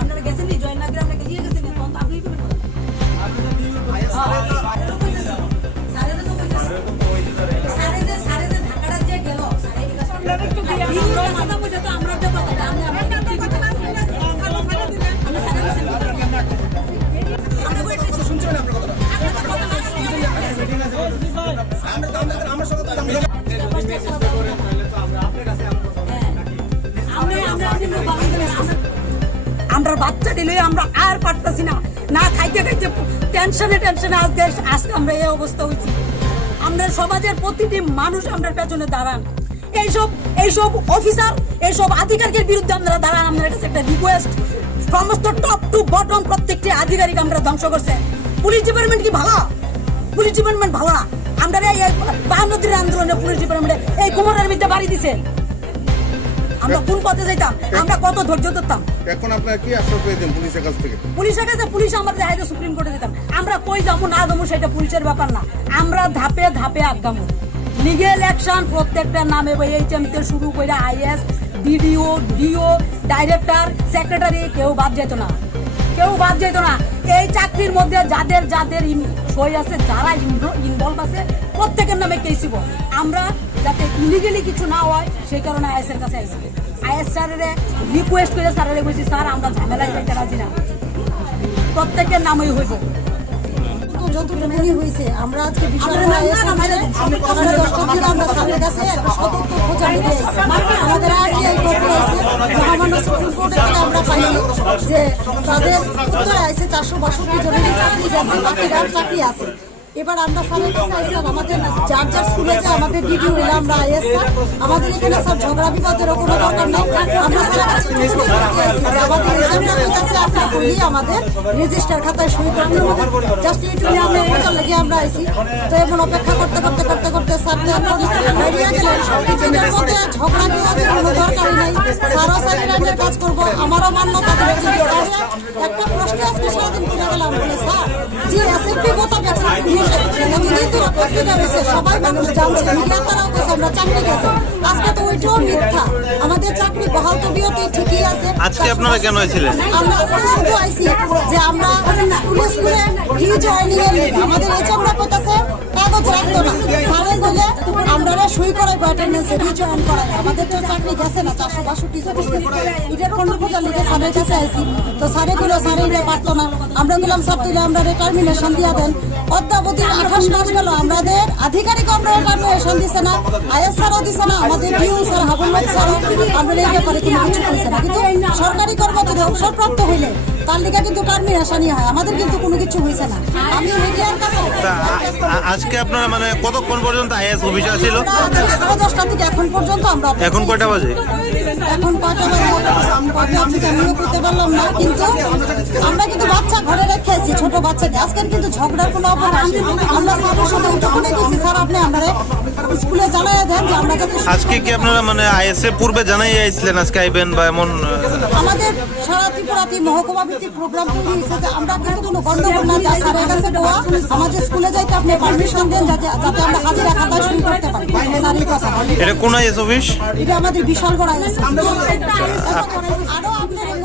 আপনারা গেছেন নি জয়নাগরে আমরা গিয়ে গেছেন তখন তো আপনি আমরা বাচ্চা দিলে আমরা আর পারতেছি না, না খাইতে খাইতে টেনশনে আজকে আমরা এই অবস্থা হয়েছি। আমরা সমাজের প্রতিটি মানুষ আমরা পেছনে দাঁড়ান, এইসব অফিসার এইসব আধিকারিকের বিরুদ্ধে আমরা দাঁড়ান। আমাদের কাছে একটা রিকোয়েস্ট, সমস্ত টপ টু বটম প্রত্যেকটি আধিকারিক আমরা ধ্বংস করছে। পুলিশ ডিপার্টমেন্ট কি ভালো? পুলিশ ডিপার্টমেন্ট ভালো না। আমরা এই 52 দিনের আন্দোলনে পুলিশ ডিপার্টমেন্টে এই কুমারের মধ্যে বাড়ি দিছে। আমরা কোন পথে যাইতাম? আমরা কত ধৈর্য ধরতাম। এখন আপনারা কি আশা পেয়েছেন পুলিশের কাছ থেকে? পুলিশের কাছে পুলিশ আমাদের হাইতে সুপ্রিম কোর্টে দিতাম। আমরা কই যাবো না যাবো সেটা পুলিশের ব্যাপার না, আমরা ধাপে ধাপে আগামো। লিগেল অ্যাকশন প্রত্যেকটা নামে এইচএমতে শুরু করে IS, BDO, DO, director, secretary কেউ বাদ যেত না, কেউ বাদ যেত না। এই চাকরির মধ্যে যাদের যাদের সই আছে, যারা ইনভলভ আছে, প্রত্যেকের নামে কেস দিব। আমরা যাতে ইলিগেলি কিছু না হয় সেই কারণে আইএস এর কাছে আইসি। আইএস স্যারের রিকোয়েস্ট করে স্যারের বলছি, স্যার আমরা ঝামেলায় যাইতে রাজি না, প্রত্যেকের নামই হইব। যতটুকুনি হয়েছে আমরা আজকে বিশাল আমাদের আরটিআই কোর্টে আছে, মহামান্য সুপ্রিম কোর্টে থেকে আমরা পাইছি যে তাদের উত্তরে আছে 462 জনের চাকরি আছে, বাকিরা চাকরি আছে। এবার আমরা স্যারের কাছে আইসলাম, আমাদের যার যার স্কুলে যে আমাদের ডিডি হইলে আমরা আইএস স্যার, আমাদের এখানে স্যার ঝগড়া বিবাদের কোনো দরকার নেই। আমরা আমাদের রেজিস্টার খাতায় সই করতে হবে, জাস্ট এইটুকু আমরা এটার লেগে আমরা আইসি। তো এমন অপেক্ষা করতে করতে করতে করতে স্যার বেরিয়ে গেলেন। এদের মধ্যে ঝগড়া বিবাদের কোনো দরকারই নেই। স্যারও স্যারের আইনের কাজ করবো, আমারও মান্যতা দেবে। একটা প্রশ্ন আজকে সারাদিন করে গেলাম, বলে স্যার যে এসএফপি মোতাবেক সবাই মানুষ জানছে, মিডিয়াতারাও গেছে, আমরা চাকরি গেছে। আজকে তো ওইটাও মিথ্যা, আমাদের চাকরি বহাল তবিয়তে ঠিকই আছে। আজকে আপনারা কেন আইছিলেন? আমরা আজকে শুধু আইছি যে আমরা স্কুলে স্কুলে রিজয়েনিং আমাদের এই চামড়া করতেছে কাগজ রাখতো না, স্যারে বলে আমরা সই করাই অ্যাটেন্ডেন্সে রিজয়েন করাই। আমাদের তো চাকরি গেছে না, 462 জন গেছে। এটার খণ্ডপূজার লিখে স্যারের কাছে আইছি, তো স্যারে বললো স্যারে এটা পারতো না। আমরা বললাম স্যার তুলে আমরা টার্মিনেশন দিয়ে দেন। অদ্যাবধি 28 মাস গেল, আমাদের আধিকারিক আমরা টার্মিনেশন দিচ্ছে না, আইএস স্যারও দিচ্ছে না, আমাদের ডিউ স্যার হাবুল্লাহ স্যারও আমরা এই ব্যাপারে কোনো কিছু করছে না। কিন্তু সরকারি কর্মচারী অবসরপ্রাপ্ত হইলে তার লিগে কিন্তু টার্মিনেশনই হয়, আমাদের কিন্তু কোনো কিছু হয়েছে না। আমি মিডিয়ার কাছে আজকে আপনারা মানে কতক্ষণ পর্যন্ত আইএস অফিসার ছিল? 10:30 থেকে এখন পর্যন্ত আমরা। এখন কয়টা বাজে? এখন কয়টা বাজে আমি করতে পারলাম না, কিন্তু আমরা কিন্তু বাচ্চা ঘরে রেখেছি, ছোট বাচ্চাকে। আজকে কিন্তু ঝগড়ার কোনো অবকাশ নেই। আমরা স্যারের সাথে উঠে গেছি, স্যার আপনি আমরা স্কুলে জানাই দেন যে আমরা যাতে। আজকে কি আপনারা মানে আইএস এর পূর্বে জানাই আইছিলেন আজকে আইবেন বা এমন? আমাদের সারা ত্রিপুরাতে মহকুমা ভিত্তিক প্রোগ্রাম তৈরি হয়েছে যে আমরা কিন্তু কোনো গন্ডগোল না যা স্যারের কাছে দেওয়া, আমাদের স্কুলে যাইতে আপনি পারমিশন দেন যাতে আমরা হাজিরা খাতায় সই করতে পারি। স্যারের কথা এটা কোন আইএস অফিস? এটা আমাদের বিশাল বড় আইএস। আরো আপনাদের